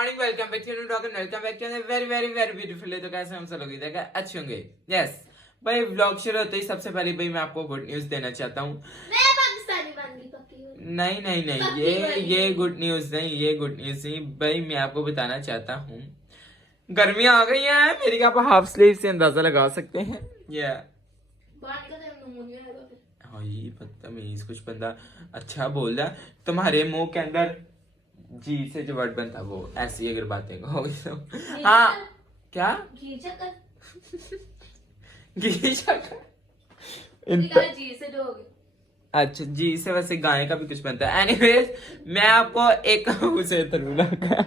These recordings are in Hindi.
Morning, welcome back to welcome back to very very very beautiful. तो कैसे हम सब लोग इधर का अच्छे होंगे। यस भाई, व्लॉग शुरू होते ही सबसे पहले भाई मैं आपको गुड न्यूज देना चाहता हूँ। मैं पाकिस्तानी बन गई पक्की। नहीं, ये गुड न्यूज नहीं भाई, मैं आपको बताना चाहता हूँ गर्मियाँ आ गई हैं मेरी, आप हाफ स्लीव से अंदाजा लगा सकते हैं। ये बदतमीज कुछ बंदा अच्छा बोल रहा है तुम्हारे मुंह के अंदर जी से जो वर्ड बनता वो ऐसी अगर बातें कहोगे तो हाँ क्या घी चक्कर घी चक्कर जी से दोगे। अच्छा जी से वैसे गाय का भी कुछ बनता है। एनीवेज मैं आपको एक उसे तरूला का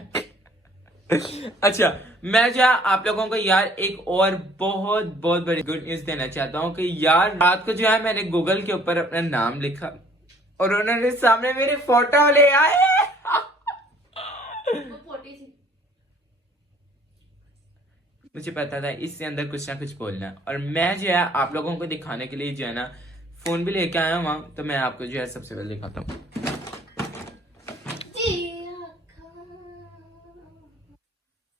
अच्छा मैं जो आप लोगों को यार एक और बहुत बहुत बड़ी गुड न्यूज देना चाहता हूँ कि यार रात को जो है मैंने गूगल के ऊपर अपना नाम लिखा और उन्होंने सामने मेरी फोटो ले आए। मुझे पता था इससे अंदर कुछ ना कुछ बोलना है और मैं जो है आप लोगों को दिखाने के लिए जो है ना फोन भी लेके आया हूँ वहां, तो मैं आपको जो है सबसे पहले दिखाता हूँ।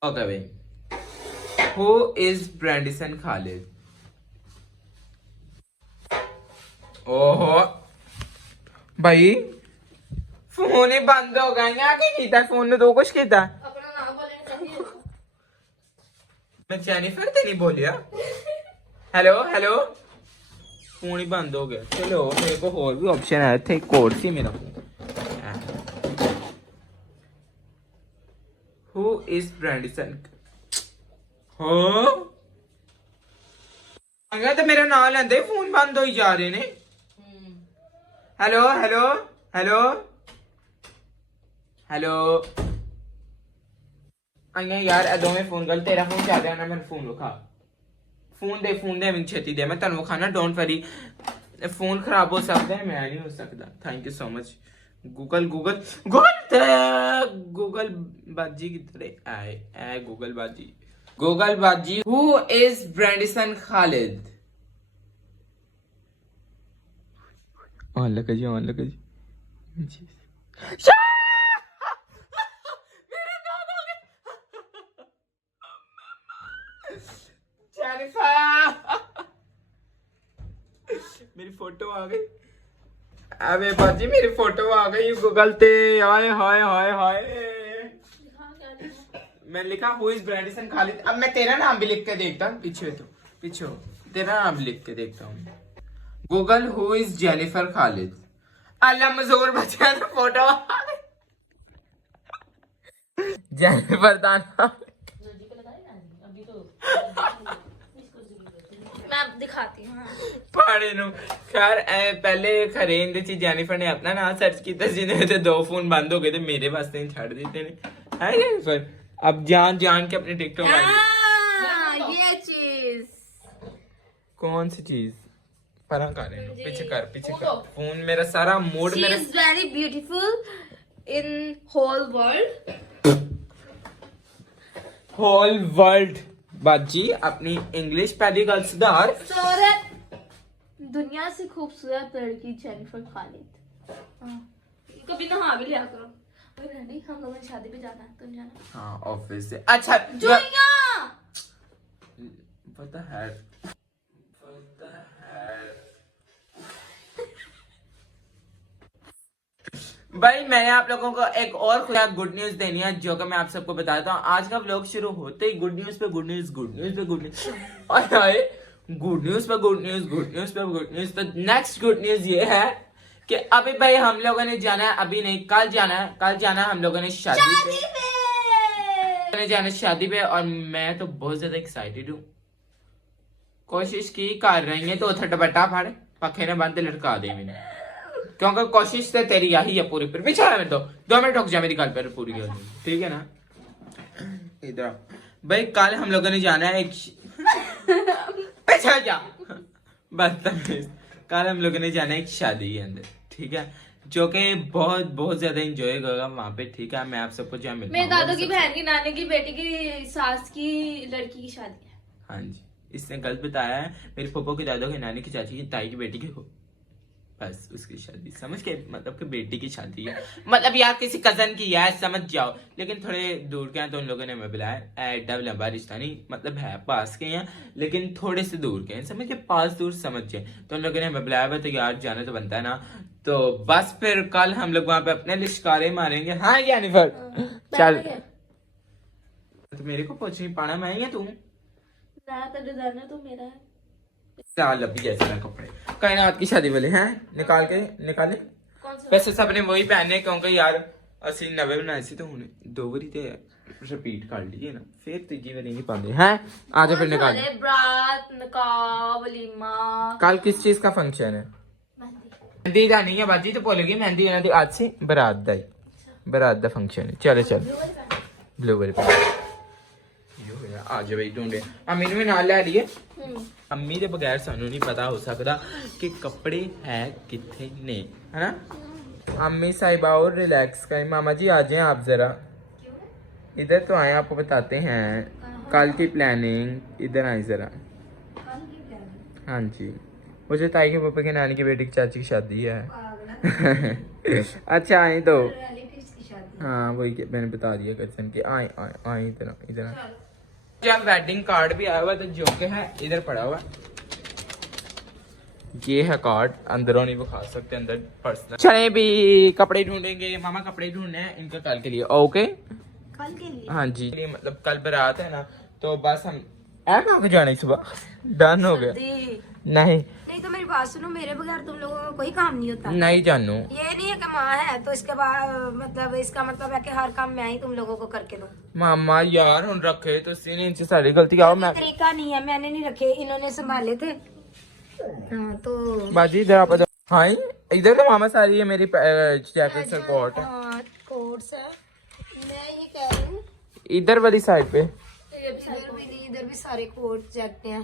ओके भाई, हु इज ब्रैंडिसन खालिद? ओहो भाई फोन ही बंद हो गया, क्या फोन ने तो कुछ किया। मैं जेनिफर तो नहीं बोलिया। हेलो हेलो, फोन ही बंद हो गया। चलो मेरे को और भी ऑप्शन है थे, कोड सी मेरा। हु इज ब्रैंडिसन? हो अगर तो मेरा नाम लेंदे फोन बंद हो ही जा रहे ने। हेलो हेलो हेलो हेलो यार अदो में फोन कर, तेरा फोन चल रहा ना, मैंने फोन रखा। फोन दे मैं छेती दे, मैं तेन विखाना। डोंट वरी, फोन खराब हो सकता है, मैं नहीं हो सकता। Thank you so much. Google बाजी किधर है? गूगल बाजी हु इज ब्रैंडिसन खालिद? ऑन लगा जी मेरी फोटो आ गई। अबे बाजी मेरी फोटो आ गई गूगल पे। हाय हाय हाय हाय, मैं लिखा हु इज ब्रैंडिसन खालिद। अब मैं तेरा नाम भी लिख के देखता हूँ, पीछे तेरा नाम भी लिख के देखता हूँ। Google who is Jennifer Khalid. अल्लाह मजूर बचा तो फोटो जेनिफर दाना मैं दिखाती हूँ। पाड़े नु खैर पहले खरेंद ची जेनिफर ने अपना नाम सर्च किया, जिन्हें तो 2 फोन बंद हो गए थे, मेरे वास्ते छड़ देते ने। है जेनिफर अब जान के अपने टिकटॉक ये चीज कौन सी चीज परा कर रहे हो? पीछे कर फोन, मेरा सारा मूड मेरा is very beautiful in whole world. बाजी अपनी इंग्लिश पहली गल सुधार। दुनिया से खूबसूरत लड़की जेनिफर खालिद। कभी नहा भी लिया करो। हम लोगों ने शादी पे जाना है, तुम जाना? हाँ ऑफिस से। अच्छा पता है भाई, मैंने आप लोगों को एक और गुड न्यूज देनी है जो कि मैं आप सबको बताता हूँ। आज का व्लॉग शुरू होते ही गुड न्यूज पे गुड न्यूज तो नेक्स्ट गुड न्यूज ये है कि अभी भाई हम लोगों ने जाना है, अभी नहीं कल जाना है हम लोगों ने शादी पे और मैं तो बहुत ज्यादा एक्साइटेड हूँ। कोशिश की कर रही है तो दुपट्टा फाड़ पखे ने बंद लटका दे मैंने, क्योंकि कोशिश तो तेरी यही है पूरी। पीछे मेरे 2 मिनट रुक जा, मेरी गल पर पूरी कर, ठीक है ना? इधर भाई कल हम लोगों ने जाना है पीछे जा बदतमीज। कल हम लोगों ने जाना है एक शादी के अंदर, ठीक है, जो कि बहुत ज्यादा एंजॉय होगा वहां पे, ठीक है। मैं आप सबको जो मिलूंगा, मेरे दादू की बहन की नानी की बेटी की सास की लड़की की शादी है। हाँ जी, इसने गलत बताया है। मेरी फूफो की दादो की नानी की चाची की ताई की बेटी की बस उसकी शादी, समझ के, मतलब कि बेटी की शादी है, मतलब यार किसी कजन की है, समझ जाओ, लेकिन थोड़े दूर के हैं तो उन लोगों ने हमें बुलाया। एडा लंबा रिश्ता नहीं, मतलब है पास के हैं लेकिन थोड़े से दूर के हैं, समझ के, पास दूर समझ गए, तो उन लोगों ने हमें बुलाया हुआ, तो यार जाना तो बनता है ना। तो बस फिर कल हम लोग वहां पे अपने लिश्कारे मारेंगे। हाँ जेनिफर चल, तो मेरे को पूछ रही पाना मैं या तू? तो डिजाइनर तो मेरा है। चाल अभी जैसे ना कपड़े कायनात की शादी वाले हैं, निकाले कौन सा? वैसे सबने वही पहने क्योंकि यार ਅਸੀਂ ਨਵੇਂ ਬਣਾਏ ਸੀ ਤੇ ਹੁਣ ਦੋ ਵਾਰੀ ਤੇ ਰਿਪੀਟ ਕਰ ਲਈਏ ਨਾ, ਫਿਰ ਤੀਜੀ ਵਾਰੀ नहीं पाते हैं। आज फिर निकाल सारे बारात निकाह वलीमा। कल किस चीज का फंक्शन है? मेहंदी का नहीं है बाजी, तो भूल गई मेहंदी ਇਹਨਾਂ ਦੀ आज से बारात ਦਾ ਹੀ, बारात ਦਾ फंक्शन है। चलो चल ब्लू वाली पे यो यार आज भाई ढूंढे अम्मी ने भी नाल ले लिए। अम्मी ਦੇ ਬਗੈਰ ਸਾਨੂੰ ਨਹੀਂ ਪਤਾ ਹੋ ਸਕਦਾ ਕਿ ਕੱਪੜੇ ਹੈ ਕਿੱਥੇ ਨੇ, है ना? अम्मी साहिबा और रिलैक्स करें। मामा जी आ जाएं आप जरा इधर तो आए, आपको बताते हैं कल की प्लानिंग। इधर आए जरा। हाँ जी, मुझे ताई के पापा के नानी की बेटी की चाची की शादी है। अच्छा आए तो हाँ वही मैंने बता दिया कजन की। आए आए आए इधर इधर। जब वेडिंग कार्ड भी आया हुआ तो जो के है इधर पड़ा हुआ, ये है कार्ड, अंदरों नहीं दिखा सकते, अंदर पर्सनल। चले भी कपड़े ढूंढेंगे, मामा कपड़े ढूंढने हैं इनका कल के लिए। ओके कल के लिए? हाँ जी, मतलब कल बारात है ना, तो बस हम ऐप आके जाने सुबह डन हो गया। नहीं तो मेरी बात सुनो, मेरे बगैर तुम लोगों का कोई काम नहीं होता। नहीं जानू, ये नहीं है कि माँ है तो इसके बाद मतलब इसका मतलब है कि हर काम मैं ही तुम लोगों को करके दूं। मामा यार हुन रखे तो सीने इनसे सारी गलती आओ। मैं तरीका नहीं है, मैंने नहीं रखे, इन्होंने संभाले थे। हाँ तो बाजी इधर आप हाँ इधर तो मामा सारी है मेरी जैकेट से कोट है। कोट्स है, मैं ये कह रही हूँ इधर वाली साइड पे इधर भी सारे कोट जैकेट हैं।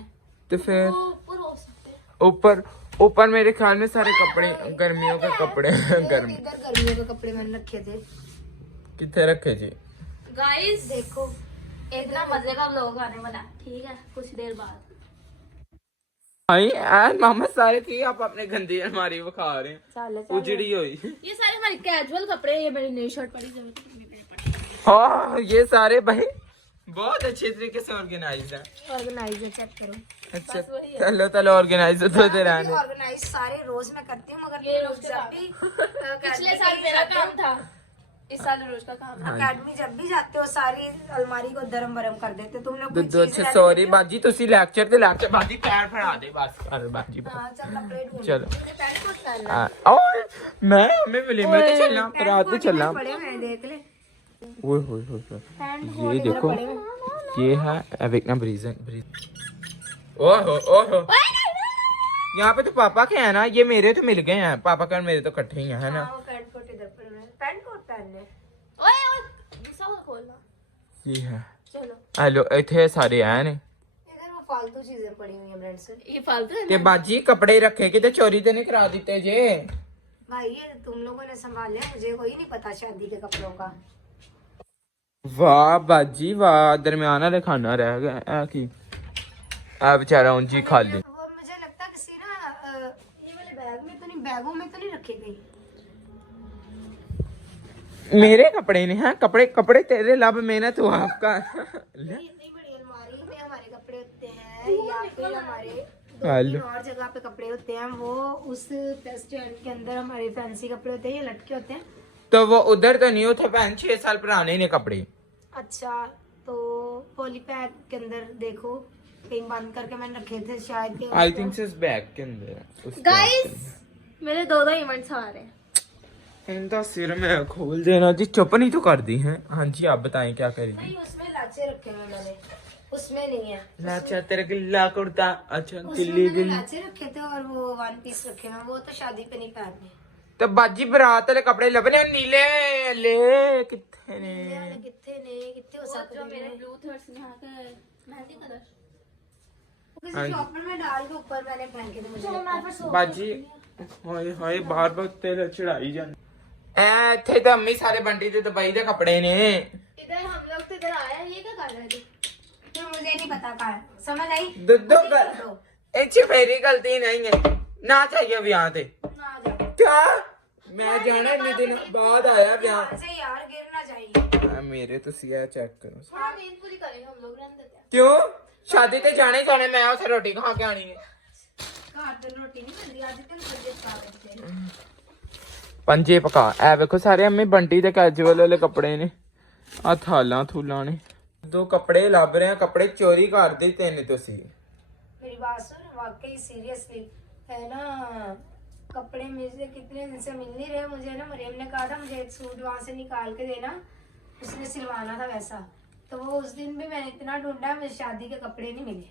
तो फिर ऊपर हो सकते हैं। ऊपर ऊपर मेरे ख्याल में सारे कपड़े गर्मियों के कपड़े गर्मी इधर गर्मियों के कपड़े मैंने रखे थे। कितने रखे जी? गाइस देखो इतना मजे का व्लॉग आने वाला है, ठीक है, कुछ देर बाद। मामा सारे थी, आप अपने गंदी अलमारी वो खा रहे हैं उजड़ी हुई। ये सारे हमारे कैजुअल कपड़े, ये मेरी नई शर्ट पड़ी जरूरत। हाँ ये सारे भाई बहुत अच्छे तरीके से ऑर्गेनाइज है। ऑर्गेनाइज चेक करो। अच्छा चलो चलो ऑर्गेनाइज तो रहने। ऑर्गेनाइज सारे रोज मैं करती हूँ, मगर ये तुम रोज लोग का जब भी पिछले साल मेरा काम था, इस साल रोज का काम है। अकेडमी जब भी जाते हो सारी अलमारी को दरम बरम कर देते तुम लोग। दो अच्छा सॉरी बाजी ਤੁਸੀਂ ਲੈਕਚਰ ਤੇ ਲੈਕਚਰ ਬਾਜੀ ਪੈਰ ਫੜਾ ਦੇ बस कर बाजी चल कपड़े ढूंढ। चलो पैंट कोट पहनना और मैं हमें वलीमे पे चलना रात में चलना। पड़े हुए हैं, देख ले। ओए होए होए ये देखो ये है एविकना ब्रीजन। ओहो ओहो यहाँ पे तो पापा के हैं ना, ये मेरे तो मिल गए हैं, पापा का मेरे तो इकट्ठे ही हैं, है ना? हाँ, वो पैंट कोट इधर पड़े हुए हैं, पैंट कोट पहनने। ओए ओए दूसरा वाला खोलना। ये है चलो हेलो इतने सारे हैं ने इधर वो फालतू चीजें पड़ी हुई हैं ब्रांड से। ये फालतू है ते ना? बाजी कपड़े रखे कि चोरी तो नहीं करा देते जे? भाई ये तुम लोगों ने संभाले, मुझे कोई नहीं पता शादी के कपड़ों का। वाह बाजी वाह, दरमियाना वाले खाना रह गया है की आ बेचारा ऊंची खा ले। वो मुझे लगता है किसी ना ये वाले बैग में तो नहीं, बैगों में तो नहीं रखे गई। मेरे कपड़े नहीं हैं, कपड़े कपड़े तेरे लब में ना, तू आपका इतनी बड़ी अलमारी में हमारे कपड़े होते हैं या फिर हमारे हेलो और जगह पे कपड़े होते हैं, वो उस रेस्टोरेंट के अंदर हमारे फैंसी कपड़े होते हैं, ये लटके होते हैं। तो वो उधर तो नहीं होते, 5-6 साल पुराने ने कपड़े। अच्छा तो पॉली पैक के अंदर देखो कहीं बंद करके मैंने रखे थे शायद के। आई थिंक इस बैग के अंदर। गाइस मेरे दो इवेंट्स आ रहे हैं। इनका सिर में खोल देना जी, चुप नहीं तो कर दी है। हाँ जी आप बताएं क्या करेंगे? नहीं उसमें लाचे रखे हैं मैंने, उसमें नहीं है। लाचा तेरा गिल्ला कुर्ता, अच्छा उसमें गिल्ली मैंने गिल्ली। लाचे रखे थे और वो वन पीस रखे हैं, वो तो शादी पे नहीं पहनने। तो बाजी बरात वाले कपड़े लभने नीले ले कितने ने? ये वाले कितने ने कितने हो सकते जो मेरे हैं? ब्लू थर्ड्स यहाँ का मेहंदी कलर। वो किसी शॉपर में डाल के ऊपर मैंने पहन के थे मुझे। चलो मैं फिर सो बाजी हाय हाय बार बार तेरे चढ़ाई जान ऐ थे तो अम्मी सारे बंटी थे दुबई दे कपड़े ने। इधर हम लोग तो इधर आए हैं, ये क्या कर रहे थे? तो मुझे नहीं पता कहाँ, समझ आई? दो कर इच्छे मेरी गलती नहीं है ना, चाहिए अब यहाँ थे ना आ जाओ। क्या मैं जाना इतने दिन बाद आया ब्याह ऐसे यार गिरना चाहिए। मेरे तो सिया चेक करो हाँ नींद पूरी करेंगे हम लोग, रहने देते हैं। क्यों शादी ते जाने ही जाने मैं उसे रोटी खा के आनी है घर ਤੇ ਰੋਟੀ ਨਹੀਂ ਮਿਲਦੀ ਅੱਜ ਤੱਕ ਬੰਦੇ ਖਾ ਕੇ पंजे पका ए देखो सारे अम्मी बंटी ते कैजुअल वाले कपड़े ने आ थाला थूला ने दो कपड़े लभ रहे हैं कपड़े चोरी कर दी तेने तुसी मेरी बात सुन वाकई सीरियसली है ना कपड़े मुझे कितने दिन से मिल नहीं रहे मुझे ना मरियम ने कहा था मुझे एक सूट वहां से निकाल के देना उसने सिलवाना था वैसा तो वो उस दिन भी मैंने इतना ढूंढा मुझे शादी के कपड़े नहीं मिले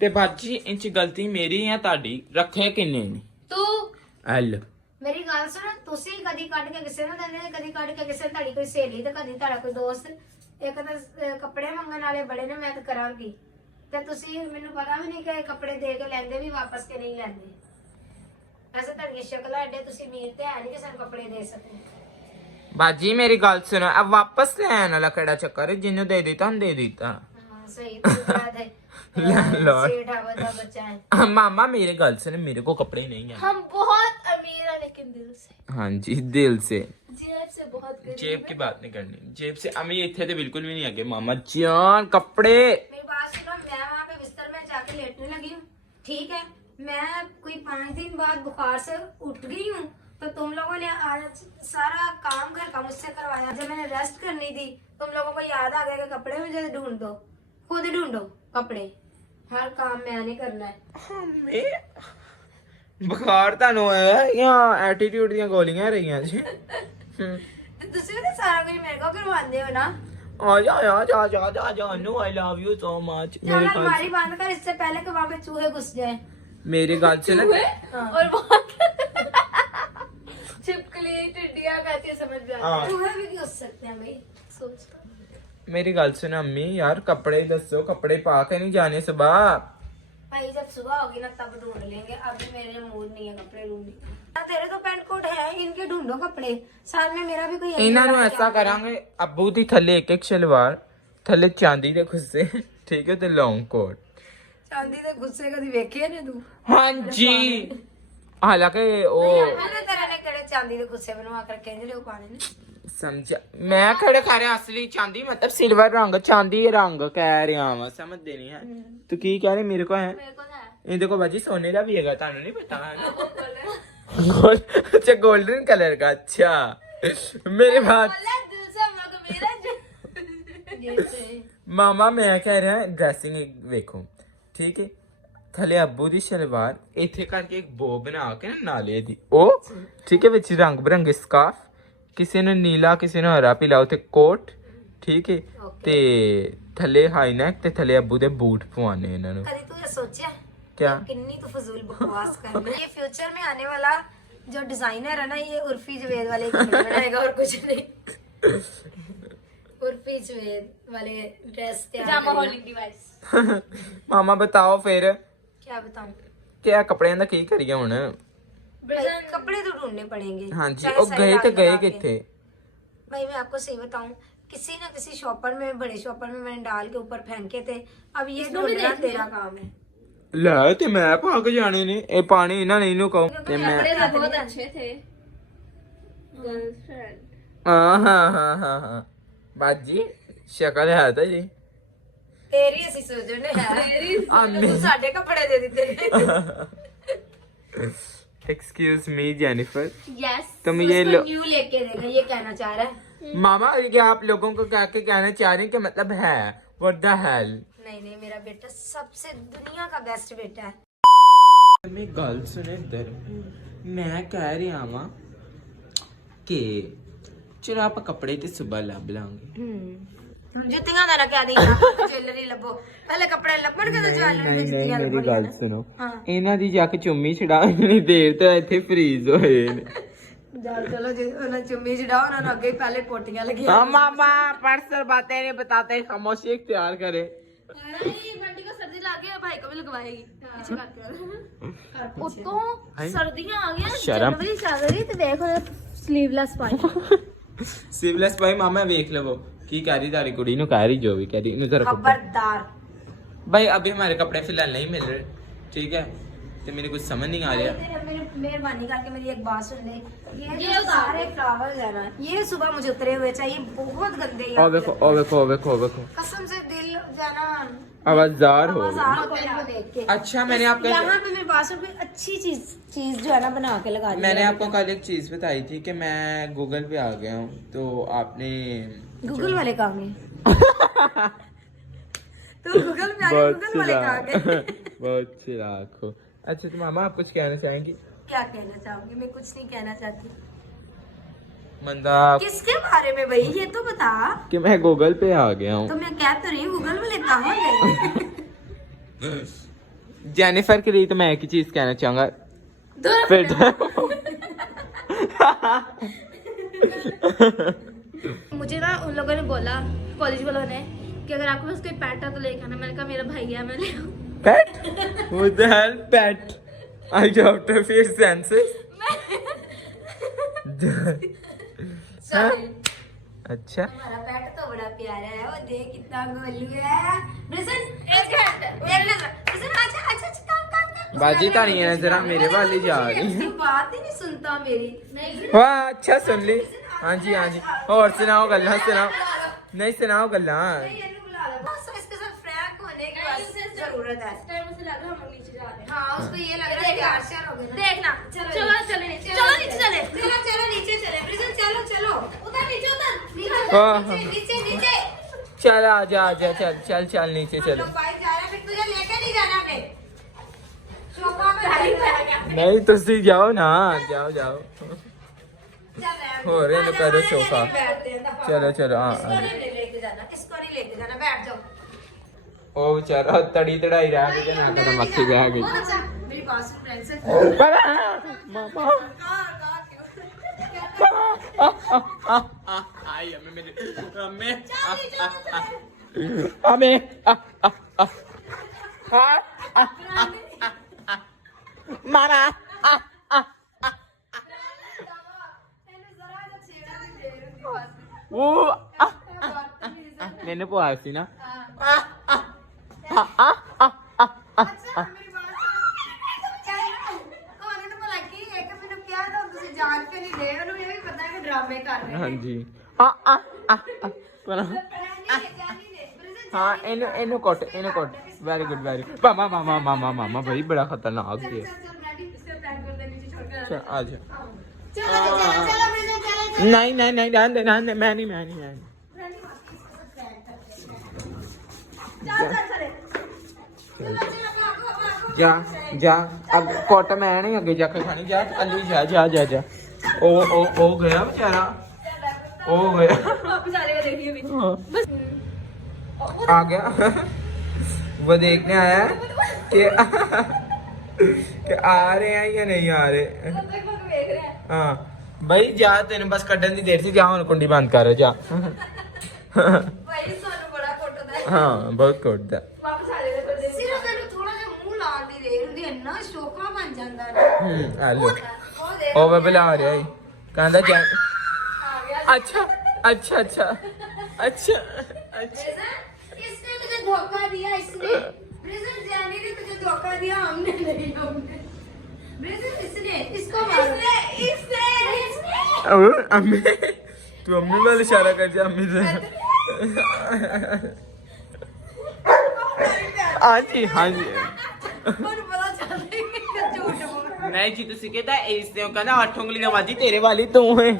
ते बाजी इंच गलती मेरी या ताड़ी रखे किन्ने ने तू एल मेरी गल सुन ਤੁਸੀਂ ਕਦੀ ਕੱਢ ਕੇ ਕਿਸੇ ਨੂੰ ਦਿੰਦੇ ਕਦੀ ਕੱਢ ਕੇ ਕਿਸੇ ਨੂੰ ਤੁਹਾਡੀ ਕੋਈ ਸਹੇਲੀ ਤੇ ਕਦੀ ਤੁਹਾਡਾ ਕੋਈ ਦੋਸਤ ਇੱਕ ਤਾਂ ਕੱਪੜੇ ਮੰਗਣ ਵਾਲੇ ਬੜੇ ਨੇ ਮੈਂ ਤਾਂ ਕਰਾਂਗੀ ਤੇ ਤੁਸੀਂ ਮੈਨੂੰ ਪਤਾ ਵੀ ਨਹੀਂ ਕਿ ਇਹ ਕੱਪੜੇ ਦੇ ਕੇ ਲੈਂਦੇ ਵੀ ਵਾਪਸ ਕੇ ਨਹੀਂ ਲੈਂਦੇ ਐਸੇ ਤੁਹਾਡੀ ਸ਼ਕਲ ਐਡੇ ਤੁਸੀਂ ਅਮੀਰ ਤੇ ਹੈ ਨਹੀਂ ਕਿ ਸਾਨੂੰ ਕੱਪੜੇ ਦੇ ਸਕਦੇ बाजी मेरी गल सुनो अब वापस लैन वाला केड़ा चक्कर है जिन्हों दे दिता हम दे दिता ਹਾਂ ਸਹੀ ਤੂੰ ਬਾਤ ਹੈ लैंडलॉर्ड ਸੇਠਾ ਦਾ ਬੱਚਾ ਹੈ मामा मेरे गल सुनो मेरे को कपड़े नहीं है हम बहुत अमीर हैं लेकिन दिल से, हाँ जी दिल से जेब से बहुत गरीब जेब की बात नहीं करनी जेब से अम्मी इतने तो बिल्कुल भी नहीं आगे मामा जान कपड़े मेरी बात सुनो मैं वहाँ पे बिस्तर में जाके लेटने लगी हूँ ठीक है मैं कोई 5 दिन बाद बुखार से उठ गई हूँ तो तुम लोगों ने आज सारा काम घर का मुझसे करवाया जब मैंने रेस्ट करनी थी तुम लोगों को याद आ गया कि कपड़े मुझे ढूंढ दो खुद ढूंढो कपड़े हर काम मैंने करना है बुखार तानू है या एटीट्यूड ਦੀਆਂ ਗੋਲੀਆਂ ਰਹੀਆਂ ਜੀ तो ਤੁਸੀਂ भी तो सारा कुछ मेरे को करवाते हो ना आ जा जा जा जा जा जा no I love you so much चल अलमारी बंद कर इससे पहले कि वहाँ पे चूहे घुस जाए मेरी गल से ना और बहुत छिपकली टिड्डियां कहती है समझ में आता हाँ चूहे भी घुस सकते हैं भाई है, सोचता मेरी गल सुन अम्मी यार कपड़े दसो कपड़े पा के नहीं जाने सुबह भाई जब सुबह होगी ना तब ढूंढ लेंगे अभी मेरे मूड नहीं है कपड़े ढूंढने का तेरे तो पैंट कोट है इनके ढूंढो कपड़े साथ में मेरा भी कोई है ਇਹਨਾਂ ਨੂੰ ਐਸਾ ਕਰਾਂਗੇ ਅੱਬੂ ਦੀ ਥੱਲੇ ਇੱਕ ਇੱਕ ਸ਼ਲਵਾਰ ਥੱਲੇ ਚਾਂਦੀ ਦੇ ਖੁੱਸੇ ਠੀਕ ਹੈ ਤੇ ਲੌਂਗ ਕੋਟ चांदी दे गुस्से कदी वेखे ने तू ਹਾਂਜੀ ਹਾਲਾਂਕਿ ਉਹ मैंने तेरे ने केड़े चांदी दे गुस्से बनवा कर केंज ले पाने ने ਸਮਝਿਆ ਮੈਂ ਖੜੇ ਖੜੇ ਅਸਲੀ ਚਾਂਦੀ ਮਤਲਬ ਸਿਲਵਰ ਰੰਗ ਚਾਂਦੀ ਰੰਗ ਕਹਿ ਰਿਹਾ ਵਾਂ ਸਮਝਦੇ ਨਹੀਂ ਹੈ ਤੂੰ ਕੀ ਕਹਿ ਰਹੀ ਮੇਰੇ ਕੋ ਹੈ मेरे को ना है ਇਹਦੇ ਕੋ ਬਾਜੀ ਸੋਨੇ ਦਾ ਵੀ ਹੈਗਾ ਤੁਹਾਨੂੰ ਨਹੀਂ ਪਤਾ गोल्ड अच्छा गोल्डन कलर का अच्छा मेरे बात बोला दिल से हम लोग मेरा दिल से मामा मैं कह रहा ड्रेसिंग देखो ठीक है ਥੱਲੇ ਅੱਬੂ ਦੀ ਸ਼ਲਵਾਰ ਇੱਥੇ ਕਰਕੇ ਇੱਕ ਬੋ ਬਣਾ ਕੇ ਨਾ ਨਾਲੇ ਦੀ ਉਹ ਠੀਕ ਹੈ ਵਿੱਚ ਰੰਗ ਬਰੰਗੇ ਸਕਾਰਫ ਕਿਸੇ ਨੂੰ ਨੀਲਾ ਕਿਸੇ ਨੂੰ ਹਰਾ ਪੀਲਾ ਉੱਤੇ ਕੋਟ ਠੀਕ ਹੈ ਤੇ ਥੱਲੇ ਹਾਈ ਨੈਕ ਤੇ ਥੱਲੇ ਅੱਬੂ ਦੇ ਬੂਟ ਪਵਾਣੇ ਇਹਨਾਂ ਨੂੰ कदी तू ये सोचा क्या कितनी तो फजूल बकवास करना ये फ्यूचर में आने वाला जो डिजाइनर है ना ये उर्फी जवेद वाले कपड़े बनाएगा और कुछ नहीं उर्फी जवेद वाले ड्रेस पजामा होल्डिंग डिवाइस ਮਾਮਾ बताओ फिर क्या बताऊं ਕਿਆ ਕੱਪੜਿਆਂ ਦਾ ਕੀ ਕਰੀਏ ਹੁਣ भाई, कपड़े तो ढूंढने पड़ेंगे ਹਾਂਜੀ चाहे ਉਹ सही ਗਏ रात ਤੇ ਗਏ लगा के। ਕਿੱਥੇ भाई मैं आपको सही बताऊं किसी ना किसी शॉपर में बड़े शॉपर में मैंने डाल के ऊपर फेंके थे अब ये इसको भी ढूंढना देख तेरा काम है ਲੈ ਤੇ ਮੈਂ ਪਾ ਕੇ ਜਾਣੇ ਨੇ ਇਹ ਪਾਣੀ ਇਹਨਾਂ ਨੇ ਇਹਨੂੰ ਕਹੋ ਤੇ ਮੈਂ कपड़े तो बहुत अच्छे थे गर्लफ्रेंड ਹਾਂ ਬਾਜੀ ਸ਼ਕਲ ਹੈ ਤਾਂ ਜੀ तेरी ऐसी सोचने है ਆਮੀ तू साडे कपड़े दे देते एक्सक्यूज मी जेनिफर यस तुम ये लो न्यू लेके देगा ये कहना चाह रहा है मामा ये आप लोगों को क्या के कहना चाह रहे हैं कि मतलब है व्हाट द हेल नहीं नहीं मेरा बेटा सबसे दुनिया का बेस्ट बेटा है मैं गल सुने इधर मैं कह रहा वां कि चलो आप कपड़े ते सुबह लब लांगे जुत्तियां दा ना क्या दी ज्वेलरी लबो पहले कपड़े लबन के तो ज्वेलरी ਨਹੀਂ ते ਨਹੀਂ जुत्तियां ਮੇਰੀ लबन ਗੱਲ ਸੁਣੋ ਹਾਂ ਇਹਨਾਂ ਦੀ ਜਾ ਕੇ ਚੁੰਮੀ ਛਡਾ ਇੰਨੀ ਦੇਰ ਤੋਂ ਇੱਥੇ ਫਰੀਜ਼ ਹੋਏ ਨੇ जाल चलो जी उन्हें चुम्मी चढ़ाओ उन्होंने आगे ही पहले पोटियां लगी हाँ मामा परसों बातें नहीं बताते खामोशी इख्तियार करे नहीं बंटी को सर्दी लगे भाई को भी लगवाएगी पीछे करके उतो सर्दियां आ गई शर्म। जनवरी चल रही तो देखो स्लीवलेस पाई सिवलेस भाई मामा वेख लो की कह रही तारी कुड़ी नु कह रही जो भी कह रही नु जरा खबरदार भाई अभी हमारे कपड़े फिलहाल नहीं मिल रहे ठीक है तो मेरे कुछ समझ नहीं आ रहा मेरे मेहरबानी करके मेरी एक बात सुन ले, ये ये जो उतार सारे फ्लावर्स है ना, ये सुबह मुझे उतरे हुए चाहिए, बहुत गंदे ओ यहाँ पे देखो लगते ओ हैं। देखो ओ देखो ओ देखो कसम से दिल जाना आवाज़दार हो आवाज़ार होता है इनको देख के। अच्छा मैंने आपको यहाँ पे मेरे पास कोई अच्छी चीज जो है ना बना के लगा दी मैंने है। आपको कल एक चीज बताई थी कि मैं गूगल पे आ गया हूँ तो आपने गूगल वाले काम है तो गूगल पे आके गूगल वाले काम है। बहुत चिराग हो। अच्छा तो मामा आप कुछ कहना चाहेंगी? क्या कहना चाहूंगी, मैं कुछ नहीं कहना चाहती। मंदा किसके बारे में भाई, ये तो बता। कि मैं गूगल पे आ गया हूँ। तो मैं कह तो रही हूँ, गूगल वाले कहाँ गए? जेनिफर के लिए तो मैं एक ही चीज कहना चाहूंगा दूर फिर मुझे ना उन लोगों ने बोला, कॉलेज वालों ने, कि अगर आपके पास कोई पैट है तो लेके आना। मैंने कहा मेरा भाई है, मैं ले आऊं। पेट Who the hell pet? Are you out of your senses? हाँ? अच्छा हमारा पेट तो बड़ा प्यारा है, वो देख कितना गोलू है। ब्रिसन, बाजी तो नहीं है जरा मेरे वाली जा रही बात ही नहीं सुनता मेरी। वाह अच्छा सुन ली। हाँ जी और सुनाओ गल्ला सुनाओ नहीं सुनाओ गल्ला इसके साथ फ्रैंक होने की बस जरूरत है। मुझे लग रहा है हम लोग नीचे जा रहे हैं। हाँ उसको ये लग रहा है कि आश्चर्य हो गया। देखना, चलो चलो नीचे, चलो नीचे चले, चलो चलो नीचे चले, ब्रिसन चलो चलो, उधर नीचे, उधर नीचे नीचे नीचे। चल आजा आजा चल चल चल नीचे चलो। भाई जा रहा है, फिर तुझे लेके नहीं जाना मैं। सोफा पे बैठ नहीं तुसी जाओ ना जाओ जाओ चल हो रहे तो करो सोफा। बैठते हैं दफा। चलो चलो इसको हाँ नहीं लेके जाना, इसको नहीं लेके जाना, बैठ जाओ। ओ बेचारा तड़ी तड़ाई रहा के ना तो मक्खी बह गई। मेरी बात सुन प्रिंसेस। मामा आई हमें मेरे हमें मामा वो मैंने पुआ सी ना ਜਾਣ ਕੇ ਨਹੀਂ ਦੇ, ਉਹਨੂੰ ਇਹ ਵੀ ਪਤਾ ਕਿ ਡਰਾਮੇ ਕਰ ਰਹੇ हाँ ਨੇ। जी ਜਾਨੀ ਨੇ हाँ इन्हू कोट वेरी गुड मामा मामा मामा मामा भाई बड़ा खतरनाक है चल ब्रांडी, इससे प्रैंक कर दे, नीचे छोड़ के चल आ जा चलो चलो चलो ब्रिजन चलो। नहीं नहीं नहीं रहने दे मैं नहीं चल चल चले, चलो चलो भागो भागो। जा जा अब कोट मैं नहीं आगे जाके खानी जा अली जा जा जा जा ओ गया बेचारा ओ गया वापस आ जाएगा, देखिए अभी। हाँ। आ गया वो देखने आया है कि आ रहे हैं या नहीं आ रहे। हाँ भाई जा तेन बस कड्डन की देर से जा हुन कुंडी बंद कर जा। भाई सोनू बड़ा कोटदा है। हाँ बहुत कोटदा वापस आ जाएगा थोड़ी देर में। सिर्फ तैਨੂੰ ਥੋੜਾ ਜਿਹਾ ਮੂੰਹ ਲਾਉਣ ਦੀ ਦੇਰ ਹੁੰਦੀ, ਇੰਨਾ ਸ਼ੋਕਾ ਬਣ ਜਾਂਦਾ ਨਾ। आ लो ਉਹ ਦੇਖ ओ मैं बुला रहा है कहता जा ਆ ਗਿਆ। अच्छा अच्छा अच्छा अच्छा अच्छा इसने तुझे धोखा दिया, इसने ब्रिजन जानी ने तुझे धोखा दिया, हमने नहीं, हमने ब्रिजन इसने इसको मारो, इसने अम्मी तू अम्मी वाले इशारा कर जा अम्मी से। हाँ जी ਉਹਨੂੰ ਪਤਾ ਚੱਲ ਰਿਹਾ ਕਿ ਝੂਠ ਬੋਲ। नहीं जी तुसी कहता इस ने कहना 8 उंगलियां बाजी तेरे वाली तू है।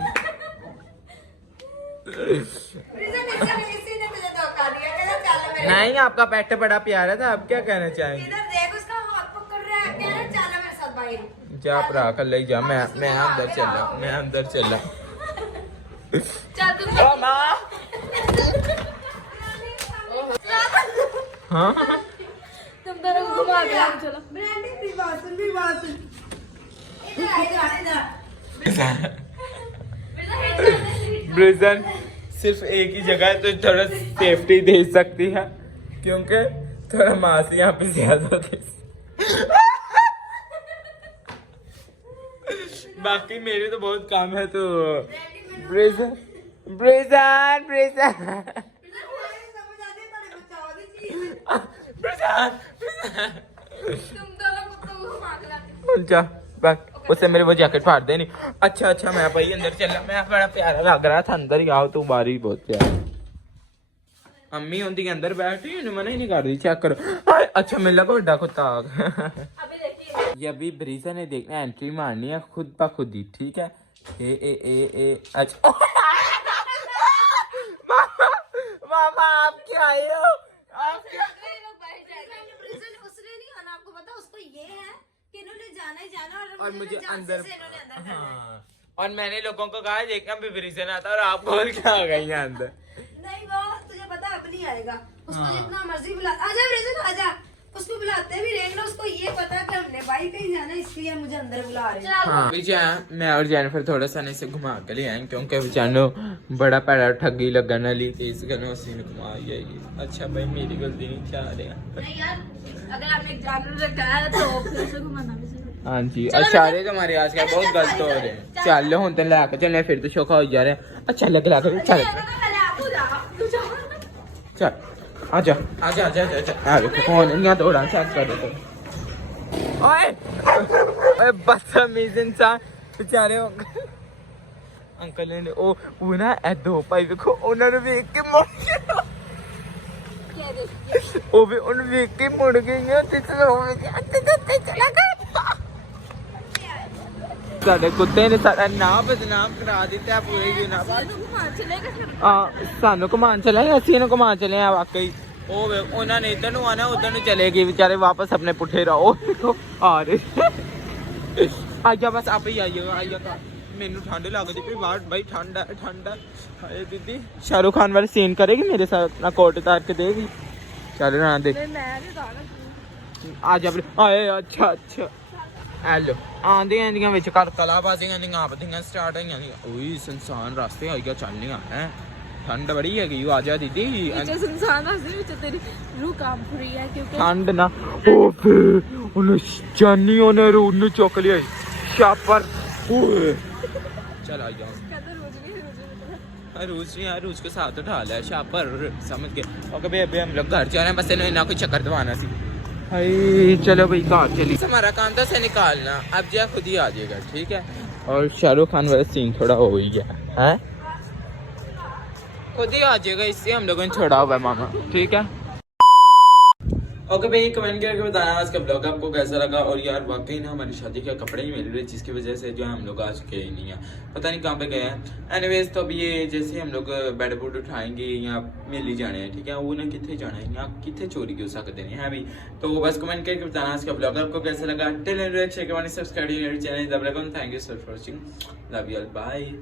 ब्रिजन इसी ने तुझे धोखा दिया, कहता चल मेरे नहीं आपका पेट बड़ा प्यारा था आप क्या कहना चाहेंगे। इधर देख, उसका हाथ पकड़ रहा है, कह रहा चल मेरे साथ बाहर। जा भरा कर ले जा मैं अंदर चला चल तुम ओ माँ हाँ तुम दोनों को घुमा के लाओ, चलो। ब्रांडी भी बात सुन। इधर आ इधर। ब्रिजन सिर्फ एक ही जगह है तो थोड़ा सेफ्टी दे सकती है क्योंकि थोड़ा मांस यहाँ पे ज्यादा होती बाकी मेरे तो बहुत काम है तो ब्रिजन ब्रिजन ब्रिजन समझ आती है तेरे बचाव दी चीज। ब्रिजन तुम दोनों को घुमा के लाओ। जा बस उससे मेरे वो जैकेट फाड़ देनी। अच्छा मैं भाई अंदर चला, मैं बड़ा प्यारा लग रहा था अंदर ही आओ, तू बाहर ही बहुत प्यारा। अम्मी होंगी अंदर बैठी, उन्हें मना ही नहीं कर रही, चेक करो। अच्छा मिल लगा बड़ा कुत्ता आ गया। ये अभी ब्रीजा ने देखना एंट्री मारनी है खुद ब खुद ही, ठीक है। ए अच्छा मामा आप क्या आए हो? आप क्या? उसने नहीं आना, आपको पता उसको ये है कि इन्होंने जाना ही जाना और मुझे अंदर इन्होंने अंदर करना है। हाँ। और मैंने लोगों को कहा देखना भी ब्रीजा आता और आप बोल क्या आ गई यहाँ अंदर। नहीं वो तुझे पता अब नहीं आएगा, उसको हाँ। जितना मर्जी बुला, आजा ब्रिजन आजा, उसको बुलाते भी रहेंगे ना, उसको ये पता है कि हमने भाई कहीं जाना है, इसलिए मुझे अंदर बुला रहे हैं। हाँ मैं और जेनिफर थोड़ा सा इसे घुमा के ले आए क्योंकि बेचारो बड़ा पैड़ा ठगी लगन वाली थी, इस गल उसी ने घुमा आई। अच्छा भाई मेरी गलती नहीं, क्या रहे नहीं यार, अगर आपने एक जानवर रखा है तो फिर से घुमाना भी चाहिए। हाँ जी। अच्छा अरे तुम्हारे आज क्या बहुत गलत हो रहे हैं। चल हूं तेन लैके चलने, फिर तो शौका हो जा रहे हैं। अच्छा लग चल चल आजा आजा आजा आजा अरे फोन यहाँ दौड़ा चेक कर दे। ओए ओए बदतमीज इंसान बेचारे अंकल ने वो ना ए दो भाई देखो उन्होंने वेख के मुड़ गए, वो भी उन वेख के मुड़ गई ते चला गए। साडे कुत्ते ने सारा नाम बदनाम करा दिता पूरे यूनिवर्स। सानू घुमान चले असी इन्हू घुमान चले हैं वाकई। उन्होंने इधर नू आना उधर नू चलेगी बेचारे वापस अपने पुठे रहो आ रहे। आइया बस आप ही आइएगा आइएगा, मैनू ठंड लगती पई बाहर भाई, ठंड है ठंड है। हाय दीदी शाहरुख खान वाले सीन करेगी मेरे साथ, अपना कोट उतार के देगी। चल ना दे आजा आए। अच्छा अच्छा हेलो आंदी आंदियां विच कर कलाबाजियां दी आपदियां स्टार्ट होईयां दी। ओए संसान रास्ते आई गया चलनियां हैं, ठंड बड़ी है गई। आजा दीदी इंसान हंसने में तेरी रूह कांप रही है क्योंकि ठंड ना ओ फिर उन्हें जानी ओने रूह ने चुक लिया शापर। ओए चल आ जाओ रूस नहीं यार, रूस के साथ उठा लिया शापर समझ के। ओके भाई अभी हम लोग घर जा रहे हैं, बस इन्हें ना कोई चक्कर दवाना सी। हाय चलो भाई कार चली, हमारा काम था से निकालना, अब जा खुद ही आ जाएगा ठीक है। और शाहरुख खान वाला सीन थोड़ा हो ही गया है, खुद ही आ जाएगा, इससे हम लोगों ने छोड़ा हुआ है मामा ठीक है। ओके भाई कमेंट करके बताना आज का ब्लॉग आपको कैसा लगा। और यार वाकई ना हमारी शादी के कपड़े ही मिल रहे जिसकी वजह से जो है हम लोग आज गए नहीं है, पता नहीं कहाँ पे गए हैं। एनीवेज तो अब ये जैसे हम लोग बेड बुड उठाएंगे या मिल ही जाने हैं ठीक है, वो ना कितने जाना है या कितने चोरी की हो सकते नहीं है भाई। तो बस कमेंट करके बताना आज का ब्लॉग आपको कैसा लगा। Till subscribe channel. Thank you so much for watching, love you all, bye.